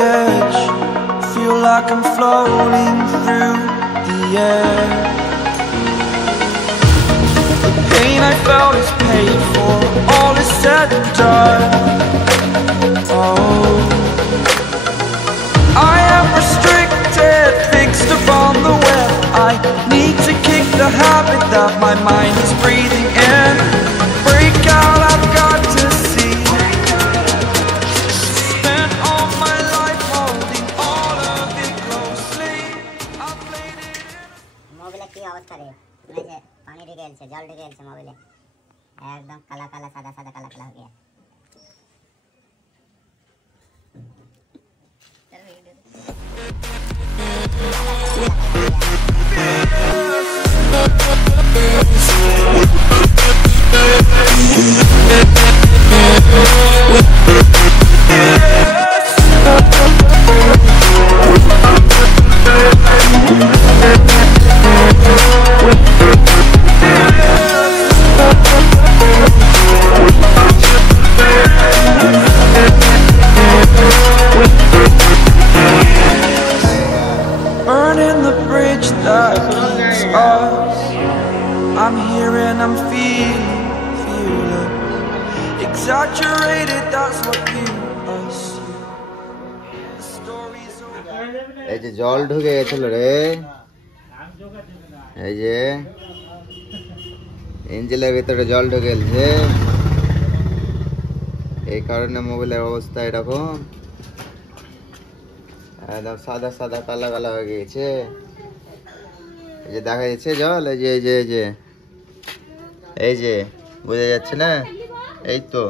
edge, feel like I'm floating through the air. The pain I felt is paid for, all is said and done. Oh, I am restricted, fixed upon the web. I need to kick the habit that my mind is breathing in. Break out, I've got to see. Spent all my life holding all of it closely. I played it in. Mobile की अवस्था रे मुझे पानी ढकेल से जल ढकेल से मोबाइल एकदम काला काला सादा सादा काला काला हो गया। Burning the bridge that keeps us. I'm here and I'm feeling exaggerated, that's what you assume. The story's over. এই যে জল ঢুকে গেছিল রে, এই যে ইঞ্জিনের ভিতরে জল ঢুকে গেছে, এই কারণে মোবাইলের অবস্থা এরকম একদম সাদা সাদা কালা কালা হয়ে গেছে। এই যে দেখা যাচ্ছে জল, এই যে এই যে এই যে এই যে বোঝা যাচ্ছে না, এই তো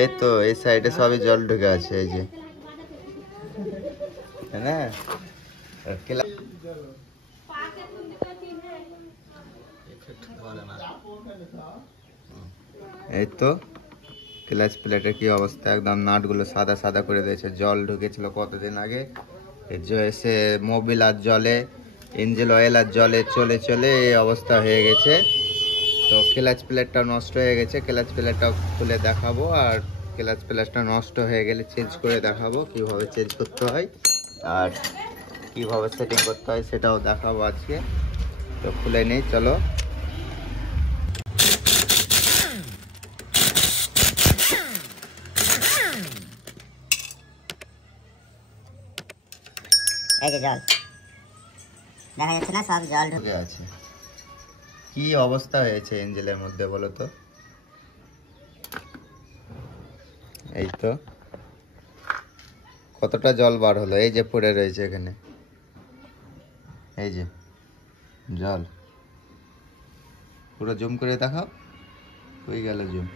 এই তো এই সাইডে সবই জল ঢুকে আছে, এই যে না এই তো ক্লাচ প্লেটের কি অবস্থা, একদম নাটগুলো সাদা সাদা করে দিয়েছে। জল ঢুকেছিল কতদিন আগে, এসে মোবিল আর জলে, ইঞ্জিন অয়েল আর জলে চলে চলে এই অবস্থা হয়ে গেছে। তো ক্লাচ প্লেটটা নষ্ট হয়ে গেছে, ক্লাচ প্লেটটা খুলে দেখাবো, আর ক্লাচ প্লেটটা নষ্ট হয়ে গেলে চেঞ্জ করে দেখাবো কিভাবে চেঞ্জ করতে হয় আর কিভাবে সেটিং করতে হয় সেটাও দেখাবো আজকে। তো খুলে নেই, চলো। এই যে জল দেখা যাচ্ছে না, সব জল ঢুকে আছে। কি অবস্থা হয়েছে ইঞ্জিনের মধ্যে বলো তো। এই তো কতটা জল বার হলো, এই যে পড়ে রয়েছে এখানে, এই যে জল পুরো জুম করে দেখাও, হয়ে গেল জুম।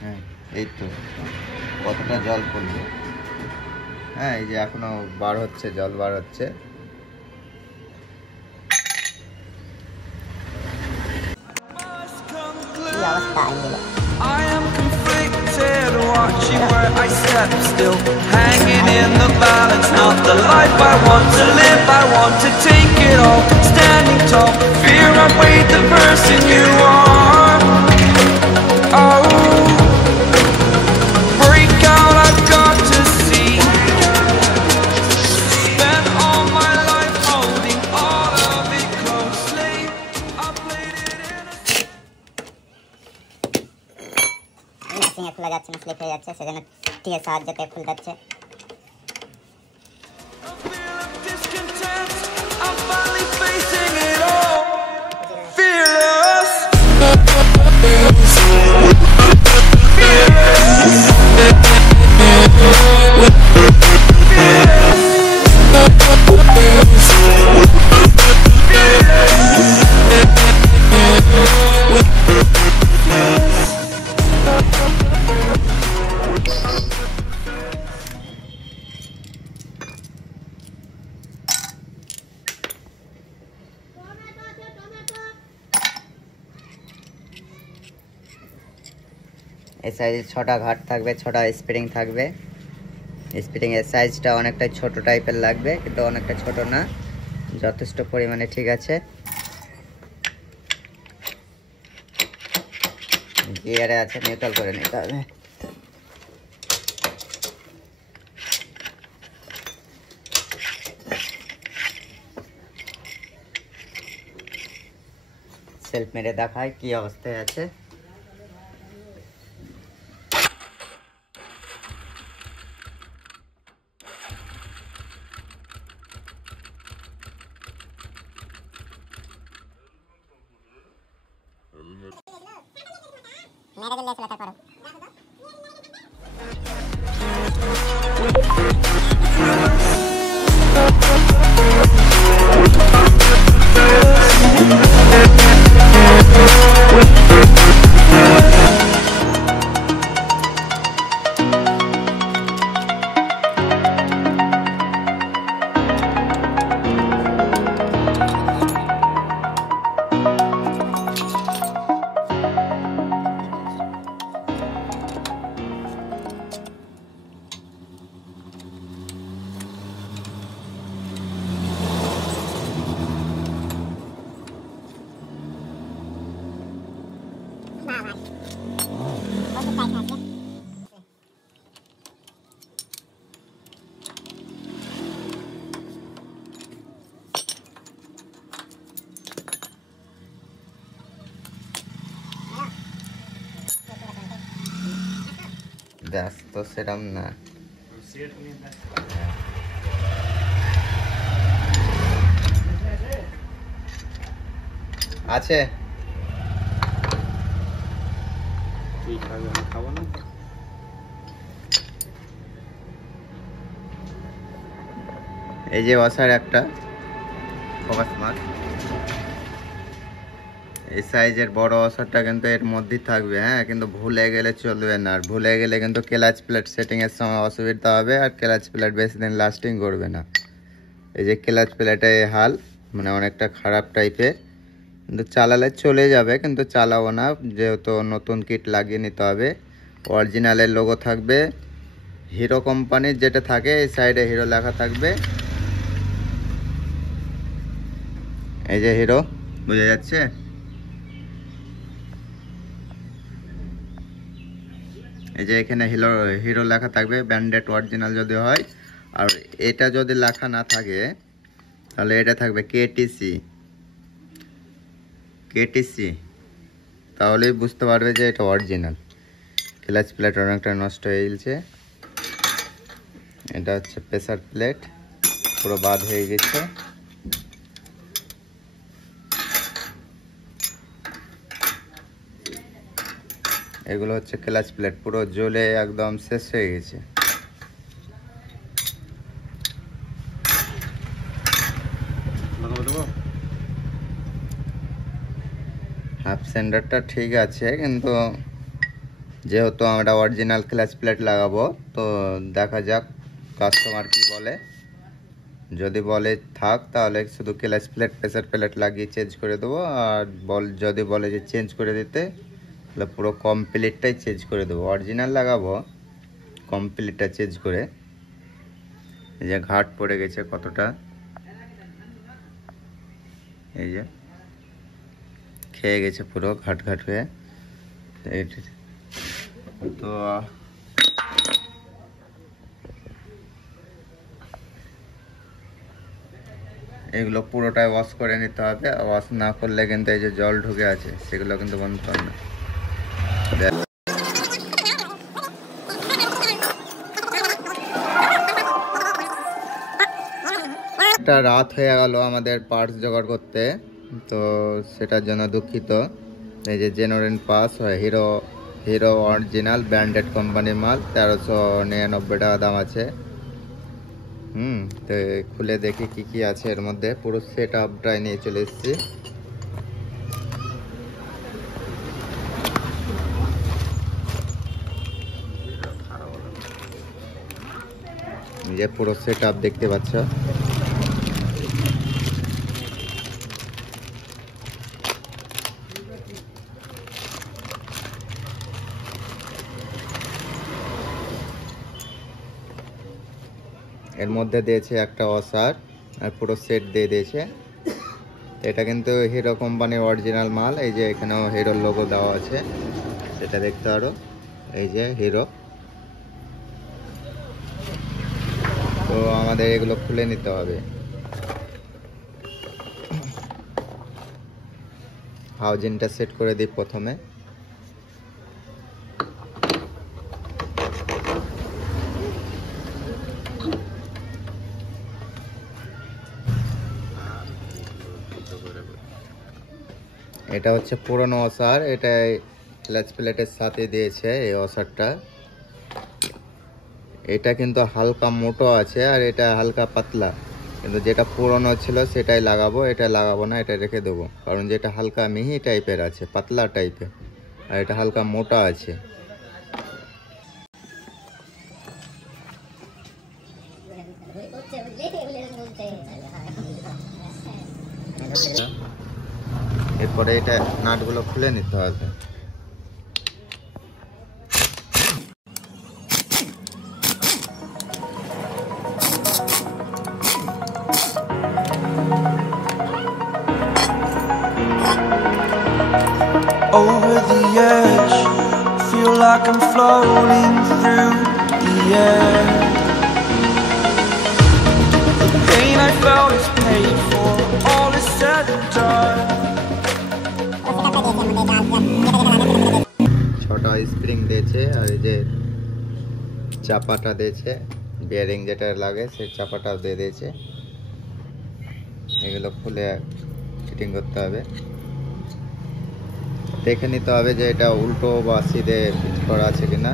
হ্যাঁ এই তো কতটা জল পড়লো। হ্যাঁ এই যে এখনো বার হচ্ছে, জল বার হচ্ছে। I am conflicted, watching where I step still, hanging in the balance, not the life I want to live. I want to take it all, standing tall, fear I weighed the person you are. Oh, break out, I've got to see. Spent all my life holding all of it closely. I played it in a সিঙ্গে খোলা যাচ্ছে না, স্লিপ হয়ে যাচ্ছে, সেজন্য টিয়ের সাহায্যে খুলে যাচ্ছে। এই সাইজে 6টা ঘাট থাকবে, 6টা স্প্রিং থাকবে। স্প্রিং এর সাইজটা অনেকটা ছোট টাইপের লাগবে, কিন্তু অনেকটা ছোট না, যথেষ্ট পরিমাণে ঠিক আছে। গিয়ারে আছে, নিউট্রাল করে নিতে হবে। সেলফ মেরে দেখায় কি অবস্থায় আছে। ব্যাস তো সেরম না, আছে খাবো না। এই যে ওয়াসার একটা ফোকাস মাছ, এই সাইজের বড় ওয়াসারটা কিন্তু এর মধ্যেই থাকবে। হ্যাঁ, কিন্তু ভুলে গেলে চলবে না, আর ভুলে গেলে কিন্তু ক্লাচ প্লেট সেটিং এর সময় অসুবিধা হবে, আর ক্লাচ প্লেট বেশি দিন লাস্টিং করবে না। এই যে ক্লাচ প্লেটে হাল মানে অনেকটা খারাপ টাইপের, কিন্তু চালালে চলে যাবে, কিন্তু চালাবো না যেহেতু নতুন কিট লাগিয়ে নিতে হবে। অরিজিনালের লোগো থাকবে, হিরো কোম্পানির যেটা থাকে এই সাইডে হিরো লেখা থাকবে। এই যে হিরো, বোঝা যাচ্ছে? এই যে এখানে হিরো হিরো লেখা থাকবে, ব্র্যান্ডেড অরিজিনাল যদি হয়। আর এটা যদি লেখা না থাকে তাহলে এটা থাকবে কেটিসি, কেটিসি, তাহলেই বুঝতে পারবে যে এটা অরিজিনাল। ক্লাচ প্লেট অনেকটা নষ্ট হয়ে গেছে। এটা হচ্ছে প্রেসার প্লেট, পুরো বাদ হয়ে গেছে। এগুলো হচ্ছে ক্লাচ প্লেট, পুরো জ্বলে একদম শেষ হয়ে গেছে। হাফ সেন্টারটা ঠিক আছে, কিন্তু যেহেতু আমরা অরিজিনাল ক্লাচ প্লেট লাগাবো তো দেখা যাক কাস্টমার কি বলে। যদি বলে থাক তাহলে শুধু ক্লাচ প্লেট প্রেসার প্লেট লাগিয়ে চেঞ্জ করে দেবো, আর যদি বলে যে চেঞ্জ করে দিতে তাহলে পুরো কমপ্লিটটাই চেঞ্জ করে দেবো। অরিজিনাল লাগাবো, কমপ্লিটটা চেঞ্জ করে। এই যে ঘাট পড়ে গেছে কতটা, এই যে খেয়ে গেছে পুরো ঘাট ঘাট হয়ে। তো এগুলো পুরোটাই ওয়াশ করে নিতে হবে, ওয়াশ না করলে কিন্তু এই যে জল ঢুকে আছে সেগুলো কিন্তু বন্ধ হবে না। একটা রাত হয়ে গেল আমাদের পার্টস জোগাড় করতে, তো সেটার জন্য দুঃখিত। এই যে genuine pass hero hero original branded কোম্পানির মাল, 1399 টাকা দাম আছে। তো খুলে দেখি কি কি আছে এর মধ্যে। পুরো সেট আপটাই নিয়ে চলে এসেছি। যে পুরো সেট আপ দেখতে পাচ্ছ, এর মধ্যে দিয়েছে একটা ওয়াসার আর পুরো সেট দিয়ে দিয়েছে। এটা কিন্তু হিরো কোম্পানির অরিজিনাল মাল। এই যে এখানেও হিরোর লোগো দেওয়া আছে, সেটা দেখতে পারো। এই যে হিরো। তো আমাদের এগুলো খুলে নিতে হবে। হাউজিনটা সেট করে দিই প্রথমে। এটা হচ্ছে পুরনো ওসার, এটা ক্লাচ প্লেটের সাথে দিয়েছে এই ওসারটা। এটা কিন্তু হালকা মোটো আছে আর এটা হালকা পাতলা, কিন্তু যেটা পুরনো ছিল সেটাই লাগাবো, এটা লাগাবো না, এটা রেখে দেবো। কারণ যেটা হালকা মিহি টাইপের আছে, পাতলা টাইপের, আর এটা হালকা মোটা আছে। এরপরে এটা নাটগুলো খুলে নিতে হবে। Over the edge, feel like I'm floating through the air. The pain I felt is paid for, all is said and done. ছটা স্প্রিং দিয়েছে আর এই যে চাপাটা দিয়েছে, বিয়ারিং যেটা লাগে সেই চাপাটা দিয়ে দিয়েছে। এগুলো খুলে ফিটিং করতে হবে। দেখে নিতে হবে যে এটা উল্টো বা সিধে ফিট করা আছে কিনা।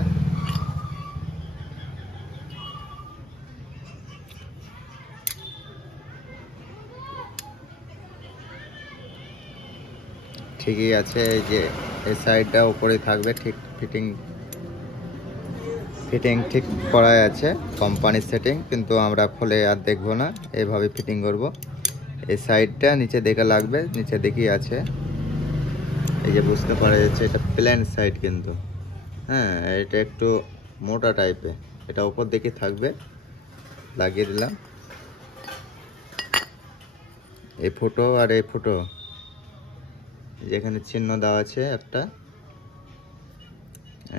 ঠিকই আছে, এই যে এই সাইডটা উপরে থাকবে, ঠিক ফিটিং ঠিক করাই আছে, কোম্পানির সেটিং। কিন্তু আমরা খুলে আর দেখবো না, এইভাবে ফিটিং করব। এই সাইডটা নিচে দেখে লাগবে, নিচে দেখি আছে, এই যে বুঝতে পারা যাচ্ছে এটা প্লেন সাইড কিন্তু। হ্যাঁ, এটা একটু মোটা টাইপের, এটা উপর দিকে থাকবে। লাগিয়ে দিলাম এই ফুটো আর এই ফুটো, যেখানে চিহ্ন দেওয়া আছে একটা,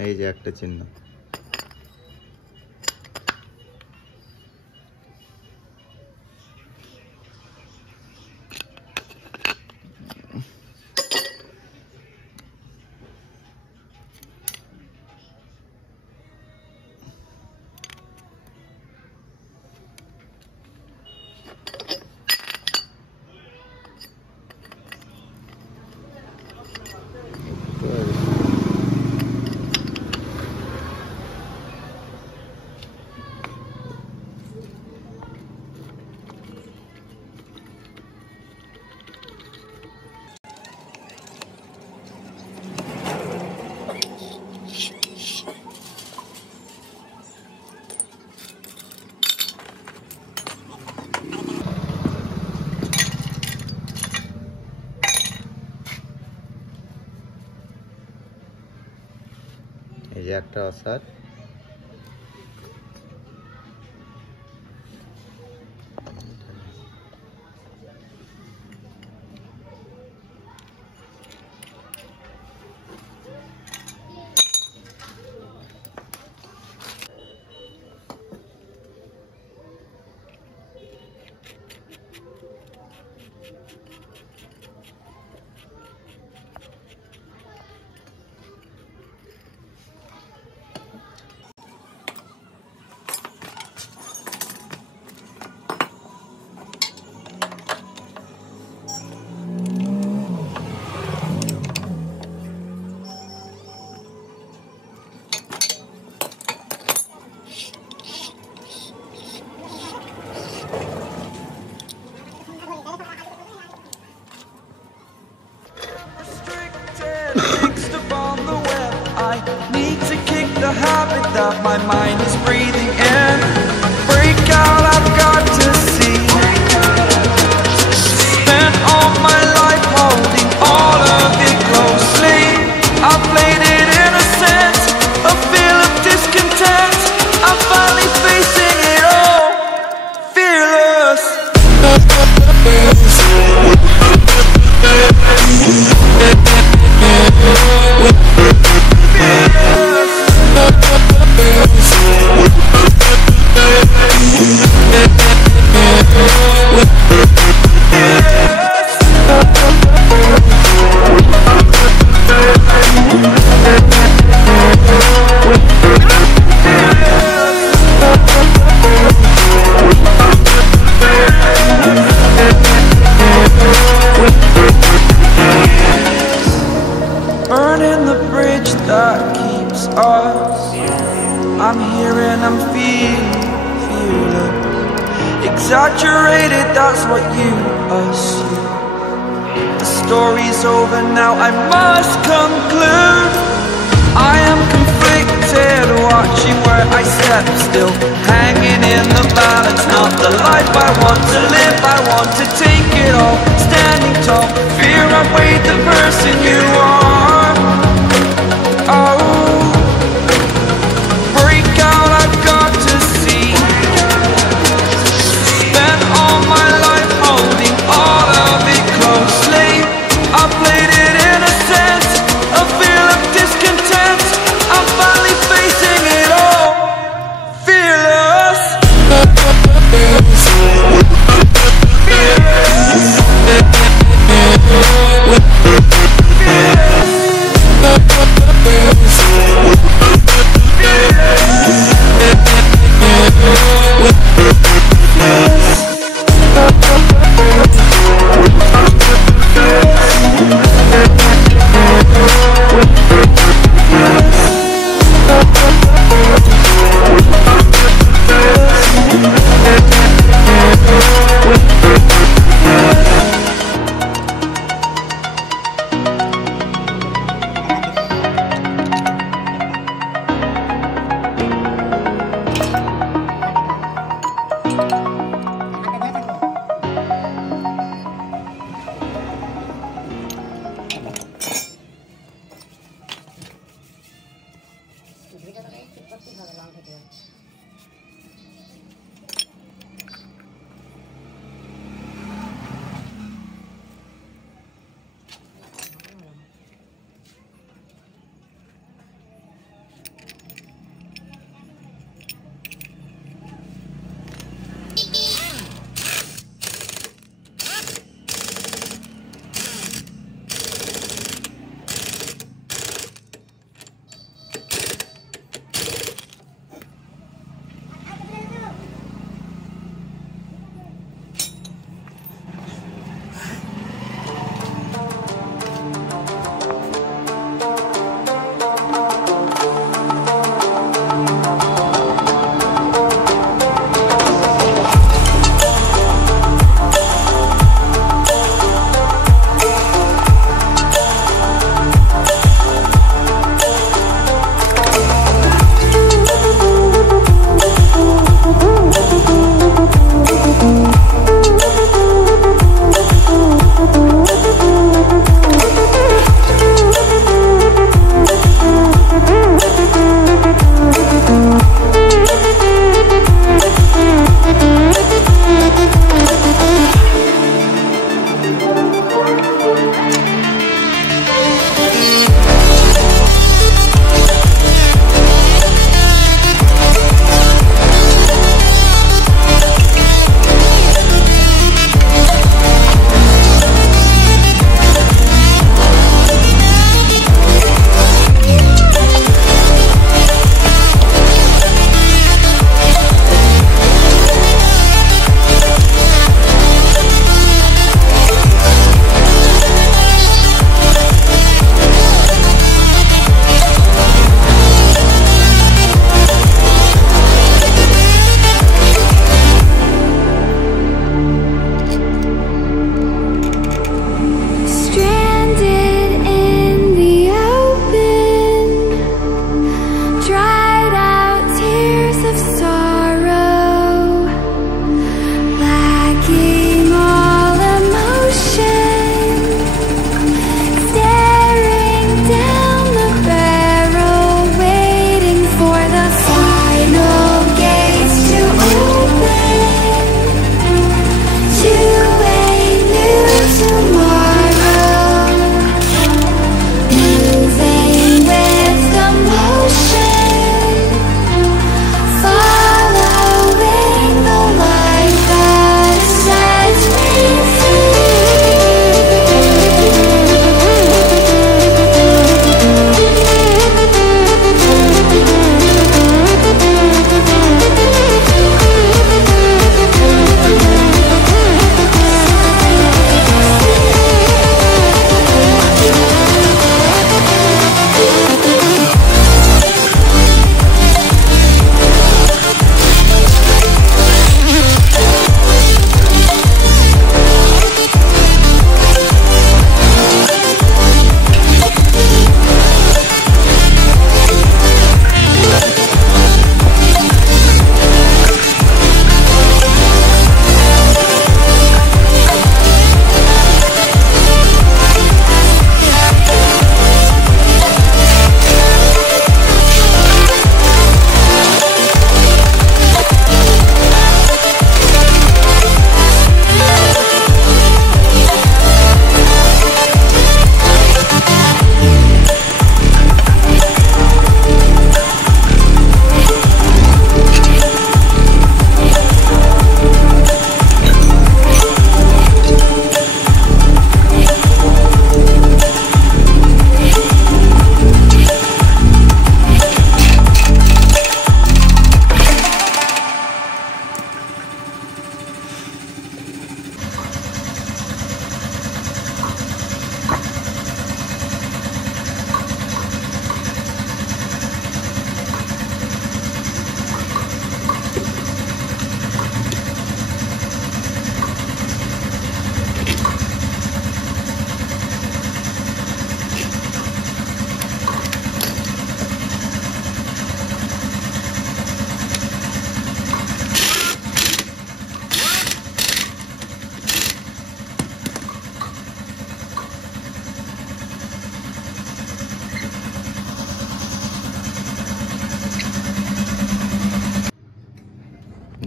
এই যে একটা চিহ্ন। এই যে একটা ওসার, Fixed upon the web, I need to kick the habit that my mind is breathing in. Break out, I've got to see. Spent all my life holding all of it closely. I played it innocent, a feel of discontent. I'm finally facing it all, fearless. Fearless. that's what you assume. The story's over now, I must conclude. I am conflicted, watching where I step still, hanging in the balance, not the life I want to live. I want to take it all, standing tall, fear I weighed the person you are. Oh, break out, I've got to see. Spent all my life holding all of it closely. I played it in a sense, a feel of discontent. I'm finally facing it all, fearless. Fearless.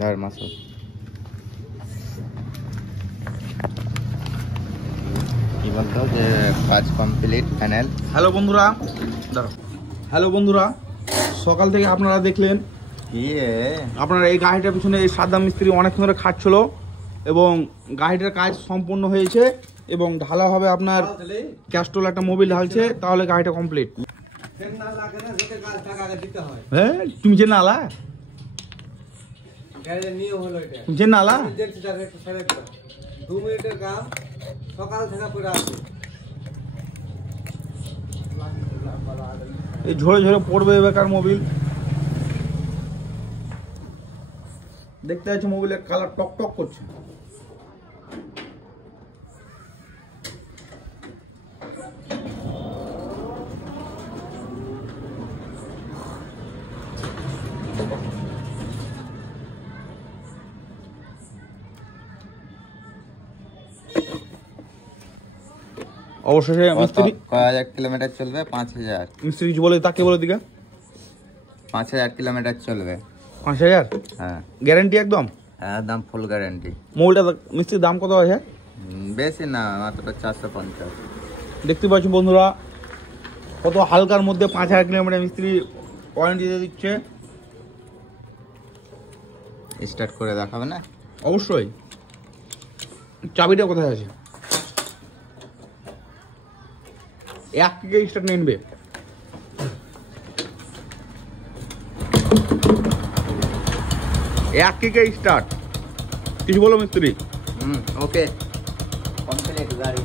ধর মাসুদ। কি বলতো যে কাজ complete panel. Hello বন্ধুরা, দাঁড়াও। হ্যালো বন্ধুরা, সকাল থেকে আপনারা দেখলেন কি আপনারা এই গাড়িটার পিছনে এই সাদ্দাম মিস্ত্রি অনেকক্ষণ ধরে খাটছিল এবং গাড়িটার কাজ সম্পূর্ণ হয়েছে এবং ঢালা হবে আপনার ক্যাস্ট্রল একটা মোবিল ঢালছে, তাহলে গাড়িটা কমপ্লিট। হ্যাঁ তুমি যে নালা যে নালা 2 মিনিটের কাম সকাল থেকে পুরো আছে। এই ঝরে ঝরে পড়বে বেকার মোবিল। দেখতে পাচ্ছি মোবিলের কালার টক টক করছে। অবশেষে মিস্ত্রি কয়েক কিলোমিটার চলবে? 5000। মিস্ত্রি কিছু বলে তাকে বলে দিকে 5000 কিলোমিটার চলবে। 5000? হ্যাঁ গ্যারান্টি একদম? একদম ফুল গ্যারান্টি। মোবিলটা মিস্ত্রির দাম কত আছে? বেশি না, মাত্র 450। দেখতে পাচ্ছি বন্ধুরা কত হালকার মধ্যে 5000 কিলোমিটার মিস্ত্রি ওয়ারেন্টি দিয়ে দিচ্ছে। স্টার্ট করে দেখাবে না? অবশ্যই। চাবিটা কোথায় আছে? 1 থেকে স্টার্ট নিয়ে নেবে। স্টার্ট কিছু বলো মিস্ত্রি। ওকে কমপ্লিট গাড়ি।